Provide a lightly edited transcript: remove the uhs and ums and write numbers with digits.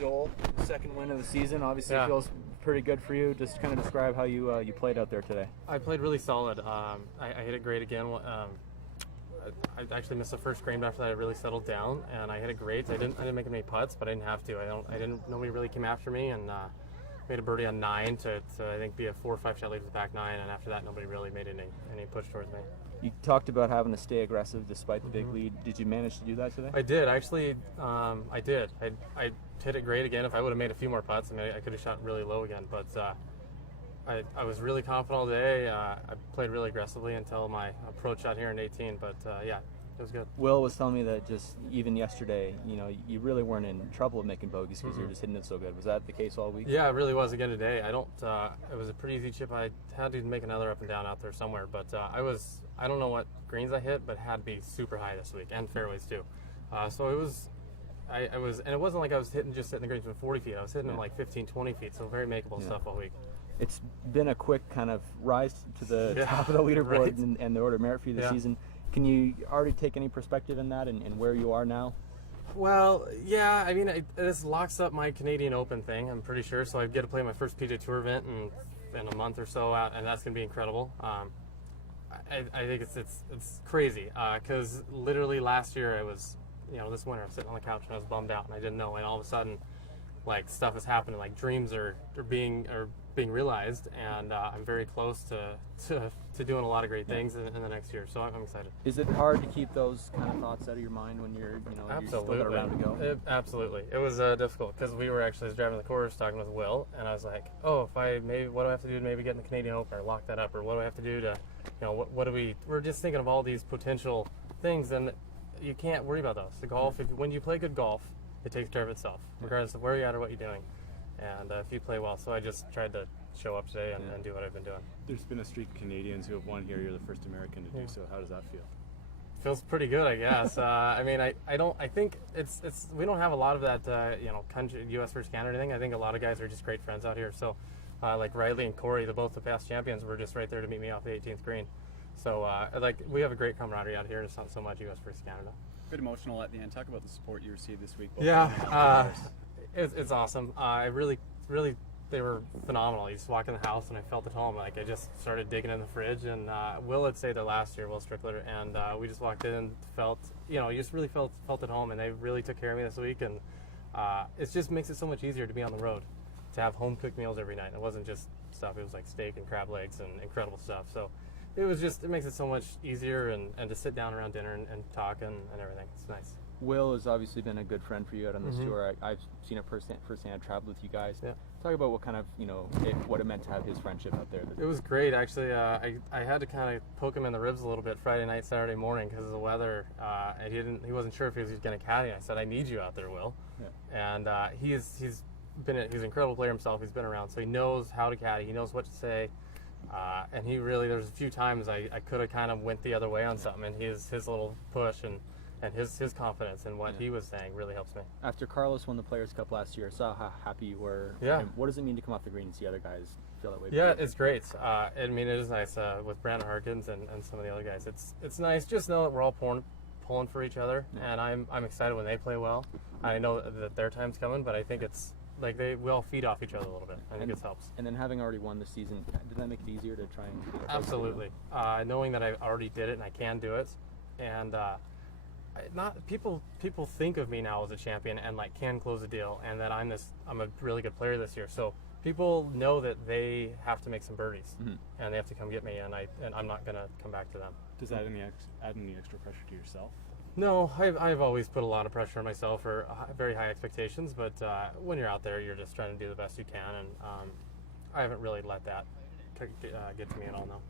Joel, second win of the season. Obviously, Yeah. it feels pretty good for you. Just kind of describe how you played out there today. I played really solid. I hit it great again. I actually missed the first green, but after that I really settled down and I hit it great. I didn't make any putts, but I didn't have to. Nobody really came after me, and made a birdie on 9 to I think be a 4 or 5 shot lead with the back 9, and after that nobody really made any push towards me. You talked about having to stay aggressive despite the big lead. Did you manage to do that today? I did actually. I did. I hit it great again. If I would have made a few more putts, I mean, I could have shot really low again. But I was really confident all day. I played really aggressively until my approach shot here in 18. But yeah, it was good. Will was telling me that just even yesterday, you really weren't in trouble with making bogeys because you were just hitting it so good. Was that the case all week? Yeah, it really was again today. It was a pretty easy chip. I had to make another up and down out there somewhere, but I don't know what greens I hit, but had to be super high this week, and fairways too. So it was, and it wasn't like I was hitting the greens from 40 feet. I was hitting them like 15, 20 feet, so very makeable stuff all week. It's been a quick kind of rise to the top of the leaderboard right. and the order of merit for you this season. Can you already take any perspective in that and where you are now? Well, yeah, I mean, this locks up my Canadian Open thing, I'm pretty sure. So I get to play my first PGA Tour event in a month or so out, and that's going to be incredible. I think it's crazy because literally last year I was, this winter I was sitting on the couch and I was bummed out and I didn't know, and all of a sudden, like, stuff is happening, like dreams are being realized, and I'm very close to doing a lot of great things in the next year, so I'm excited. Is it hard to keep those kind of thoughts out of your mind when you're still got a round to go? Absolutely. It was difficult because we were actually driving the course talking with Will, and I was like, what do I have to do to maybe get in the Canadian Open or lock that up, or what do I have to do to, we're just thinking of all these potential things, and you can't worry about those. The golf, when you play good golf, it takes care of itself, regardless of where you're at or what you're doing. And if you play well, so I just tried to show up today and do what I've been doing. There's been a streak of Canadians who have won here. You're the first American to do so. How does that feel? Feels pretty good, I guess. I mean, I think it's we don't have a lot of that, country, U.S. versus Canada thing. I think a lot of guys are just great friends out here. So, like Riley and Corey, both the past champions, were just right there to meet me off the 18th green. So, we have a great camaraderie out here. It's not so much U.S. versus Canada. A bit emotional at the end. Talk about the support you received this week. It's awesome. I really, they were phenomenal. You just walk in the house and I felt at home. Like I just started digging in the fridge, and Will had stayed there last year, Will Strickler, and we just walked in and felt, you just really felt at home, and they really took care of me this week, and it just makes it so much easier to be on the road, to have home cooked meals every night. It wasn't just stuff. It was like steak and crab legs and incredible stuff. So it makes it so much easier, and to sit down around dinner and talk and everything. It's nice. Will has obviously been a good friend for you out on this tour. I've seen it firsthand. I've traveled with you guys. Yeah. Talk about what kind of, what it meant to have his friendship out there. It was great, actually. I had to kind of poke him in the ribs a little bit Friday night, Saturday morning because of the weather. And he wasn't sure if he was going to caddy. I said, I need you out there, Will. Yeah. And he's an incredible player himself. He's been around, so he knows how to caddy. He knows what to say. And there's a few times I could have kind of went the other way on something, and his little push and his confidence in what he was saying really helps me. After Carlos won the Players' Cup last year, I saw how happy you were. Yeah. And what does it mean to come off the green and see other guys feel that way? Yeah, it's great. I mean, it is nice with Brandon Harkins and some of the other guys. It's nice. Just know that we're all pulling for each other, and I'm excited when they play well. I know that their time's coming, but I think it's like we all feed off each other a little bit. I think it helps. And then having already won this season, did that make it easier to try and? Absolutely. Knowing that I already did it and I can do it, and people think of me now as a champion and like can close a deal, and that I'm a really good player this year. So people know that they have to make some birdies and they have to come get me, and I'm not gonna come back to them. Does that add any extra pressure to yourself? No, I've always put a lot of pressure on myself for very high expectations, but when you're out there, you're just trying to do the best you can, and I haven't really let that get to me at all now.